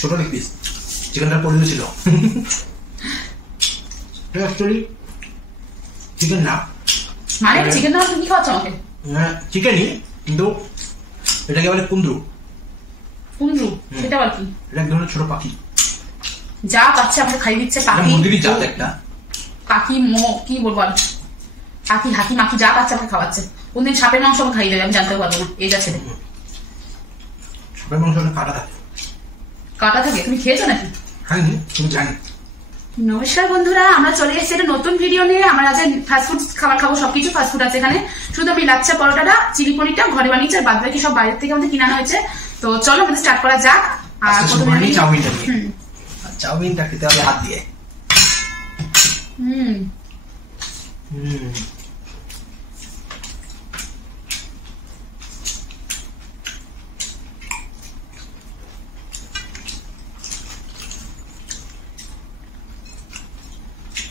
ছোট leg piece চিকেনটা পড়ে ছিল অ্যাকচুয়ালি চিকেন না মানে চিকেন না তুমি কি খাচ্ছ আমাকে চিকেনই কিন্তু এটাকে বলে কুন্দ্রু কুন্দ্রু সেটা আবার কি এটা এক ধরনের ছোট পাখি যা পাচ্ছে আমাকে খাইয়ে দিচ্ছে পাখি মুরগিরই জাত একটা পাখি কি বলবো আমি পাখি হাতি মাখি যা পাচ্ছে আমাকে খাওয়াচ্ছে কোনদিন সাপের মাংস আমাকে খাইয়ে দেবে আমি জানতে পারবো না এই যাচ্ছে সাপের মাংস কাটা থাকে কাটা থাকে তুমি খেয়েছো নাকি খাইনি তুমি জানি নমস্কার বন্ধুরা আমরা চলে এসেছি একটা নতুন ভিডিও নিয়ে আমরা আজ ফাস্টফুড খাবার খাবো সবকিছু ফাস্টফুড আছে এখানে শুধু আমি লাচ্ছা পরোটাটা চিলি পনিরটা ঘরে বানিয়েছি আর বাদ বাকি সব বাইরে থেকে আমাদের কিনে আনা হয়েছে তো চলো আমাদের স্টার্ট করা যাক আর প্রথমে আমি চাউমিনটা খেতে হবে হাত দিয়ে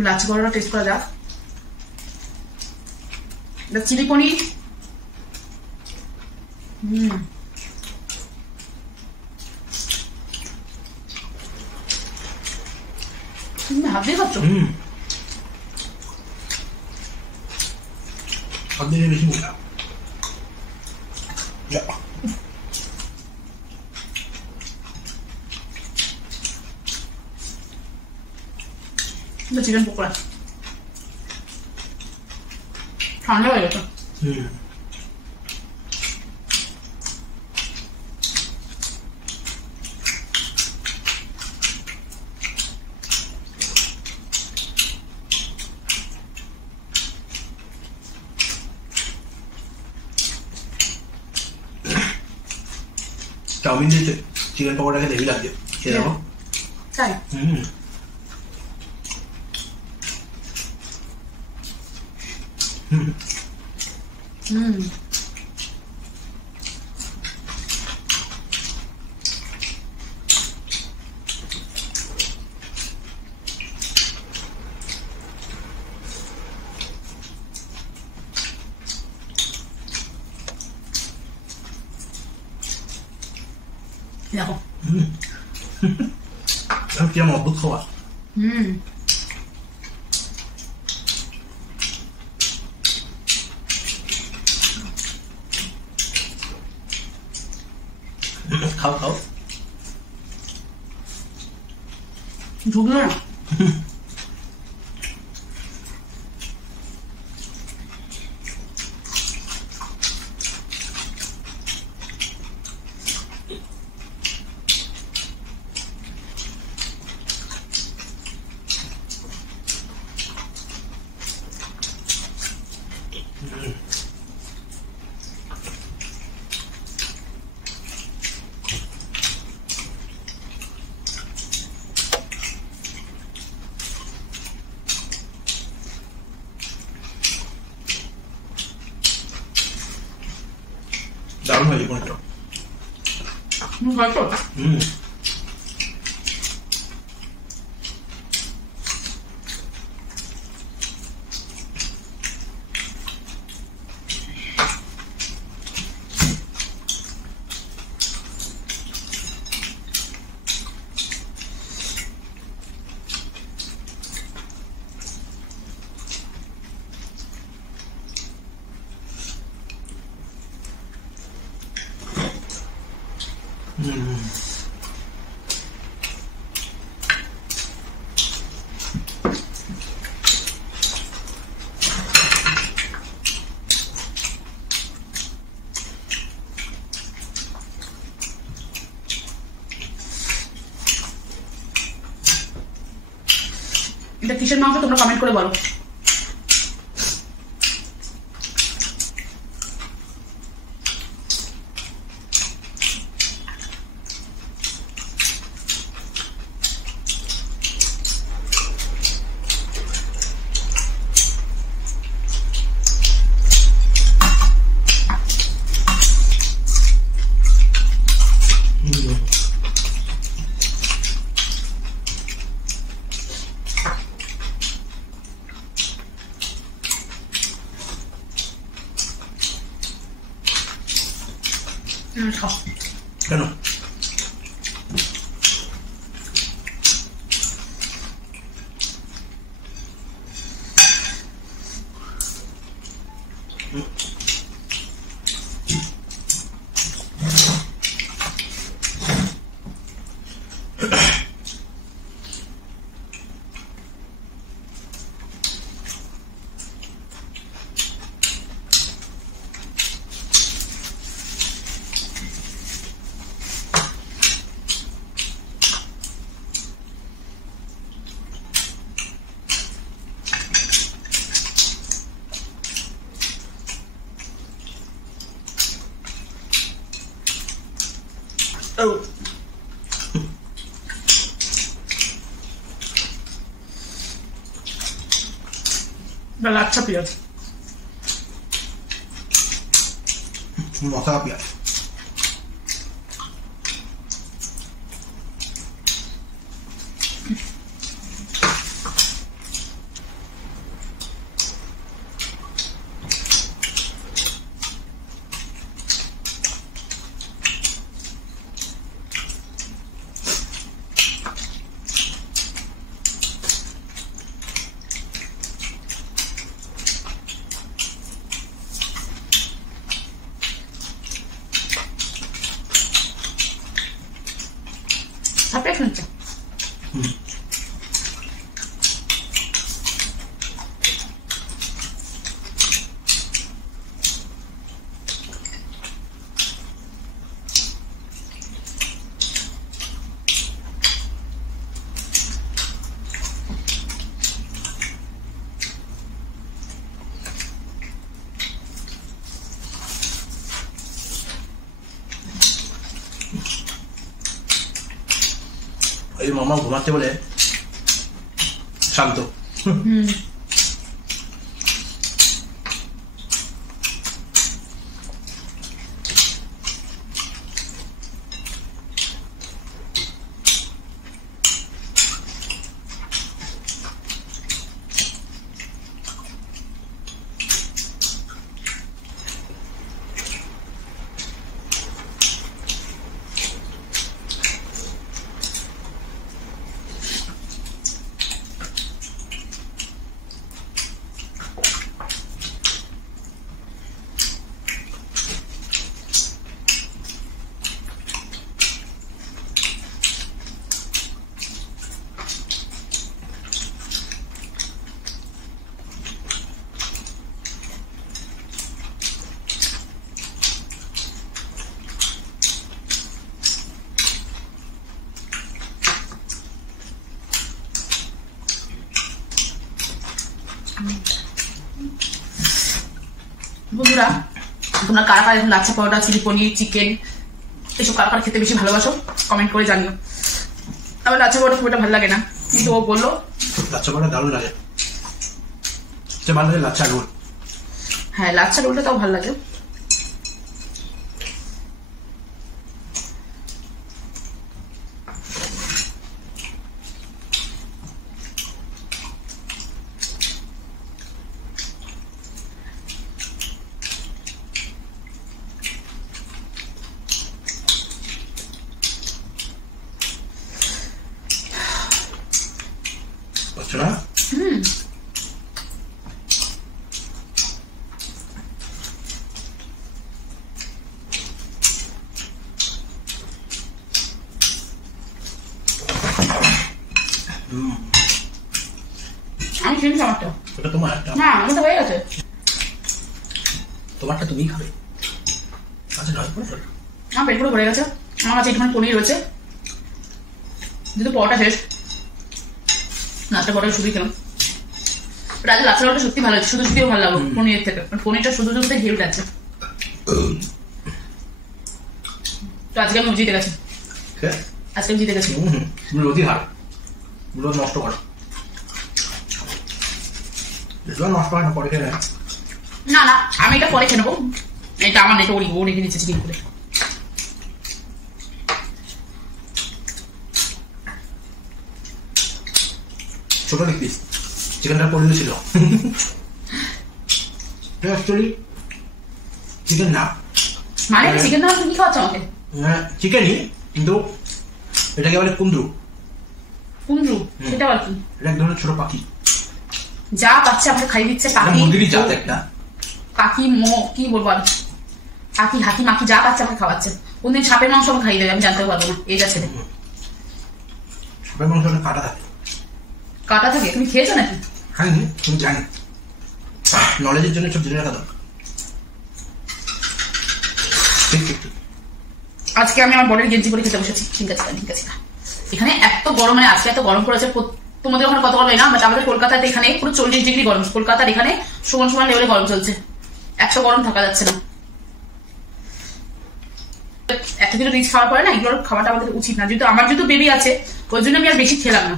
লাচ্ছা পরোটা টেস্ট করা যাক চিলি পনির তুমি হাত দিয়ে খাচ্ছ হাত দিয়ে বেশি মজা চিকেন পকোড়া ঠান্ডা হয়ে গেছে চাউমিন দিয়ে চিকেন পকোড়া খেতে হেভি লাগছে খেয়ে দেখো তাই দেখো কিরম অদ্ভুত খাওয়া খাও খাও ঢুকলো না দারুণ হয়েছে পনিরটা এটা কিসের মাংস তোমরা কমেন্ট করে বলো কেন লাচ্ছা পেঁয়াজ, মশলা পেঁয়াজ। আপনি শুনছেন? এই মামা ঘুমাচ্ছে বলে শান্ত। বন্ধুরা, তোমরা কারা কারা এখন লাচ্ছা পরোটা, চিলি পনির, চিকেন এসব কারা কারা খেতে বেশি ভালোবাসো কমেন্ট করে জানিও। আমার লাচ্ছা পরোটা খুব একটা ভালো লাগে না, কিন্তু ও বললো লাচ্ছা পরোটা দারুণ লাগে। ভালো লাগে লাচ্ছা রোল। হ্যাঁ, লাচ্ছা রোলটা তাও ভালো লাগে। আচ্ছা, আমি খেয়েছি আমারটা। এটা তোমার একটা? না, আমার তো হয়ে গেছে। তোমারটা তুমিই খাবে। আচ্ছা, নয় পরে আমার পেট পুরো ভরে গেছে। আমার কাছে একটুখানি পনির রয়েছে, যেহেতু পরোটা শেষ, লাচ্ছা পরোটা শুধুই খেলাম। রাজা লাচ্ছা পরোটা সত্যি ভালো হয়েছে, শুধু শুধুও ভালো লাগলো পনিরের থেকে। পনিরটা শুধু শুধু ঘেউ যাচ্ছে। তো আজকে আমি জিতে গেছি, আজকে আমি জিতে গেছি। রোদি হার রোদ নষ্ট করো, নষ্ট হয় না, পরে খেয়ে নেয়। না না, আমি এটা পরে খেয়ে নেবো। এটা আমার নেই, ও রেখে দিচ্ছে চিকেন করে। ছোট লেগ পিস, চিকেনটা পড়ে ছিল। অ্যাকচুয়ালি চিকেন না, মানে চিকেন না, তুমি খাওয়াচ্ছ আমাকে? চিকেনই, কিন্তু এটাকে বলে কুন্দ্রু। কুন্দ্রু? সেটা আর কি? এটা এক ধরনের ছোট পাখি, যা পাচ্ছে আমাকে খাই দিচ্ছে। পাখি, মুরগিরই জাত একটা। পাখি, কি বলবো আমি, পাখি, হাকি, মাখি যা পাচ্ছে আমাকে খাওয়াচ্ছে। কোনদিন সাপের মাংস আমাকে খাইয়ে দেবে, আমি জানতেও পারবো না। এই যাচ্ছে সাপের মাংস কাটা থাকে। কাটা থাকে? তুমি খেয়েছো নাকি? খাইনি, তুমি জানি। নলেজের জন্য সব জেনে রাখা দরকার। ঠিক ঠিক ঠিক। আজকে আমি আমার বরের গেঞ্জি পরে খেতে বসেছি। ঠিক আছে ঠিক আছে। এখানে এত গরম, মানে আজকে এত গরম পড়েছে। তোমাদের ওখানে কত গরম না, বাট আমাদের কলকাতাতে এখানে পুরো 40 ডিগ্রি গরম। কলকাতার এখানে সমান সমান লেভেলে গরম চলছে, এত গরম থাকা যাচ্ছে না। এত কিছু রিচ খাওয়ার পরে না, এগুলোর খাওয়াটা আমাদের উচিত না। যেহেতু আমার যেহেতু বেবি আছে, ওই জন্য আমি আর বেশি খেলাম না।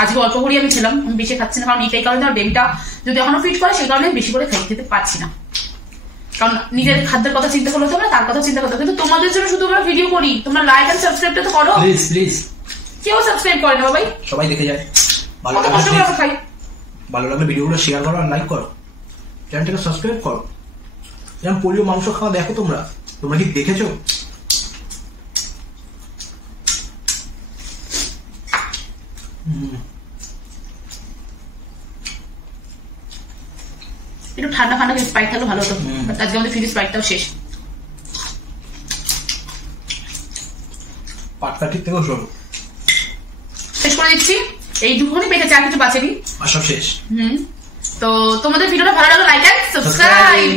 আজকে অল্প করে আমি খেলাম, আমি বেশি খাচ্ছি না, কারণ এই কারণে আমার বেবিটা যদি এখনো ফিট করে সেই কারণে বেশি করে খেতে পারছি না, কারণ নিজের খাদ্যের কথা চিন্তা করতে হবে না, তার কথা চিন্তা করতে হবে। কিন্তু তোমাদের জন্য শুধু আমরা ভিডিও করি, তোমরা লাইক এন্ড সাবস্ক্রাইবটা তো করো প্লিজ প্লিজ। কেউ সাবস্ক্রাইব করে না ভাই, সবাই দেখে যায়। ভালো লাগলে ভিডিওগুলো শেয়ার করো আর লাইক করো, চ্যানেলটাকে সাবস্ক্রাইব করো। যেমন পোলিও মাংস খাওয়া দেখো, তোমরা কি দেখেছো? একটু ঠান্ডা ঠান্ডা স্প্রাইট থাকলে ভালো হতো, আজকে আমাদের ফ্রিজ স্প্রাইটটাও শেষ। পাটকা ঠিক থেকেও সরু শেষ করে দিচ্ছি, এই দুপুরে পেটেছে, আর কিছু বাঁচেনি, আর সব শেষ। তো তোমাদের ভিডিওটা ভালো লাগলে লাইক এন্ড সাবস্ক্রাইব।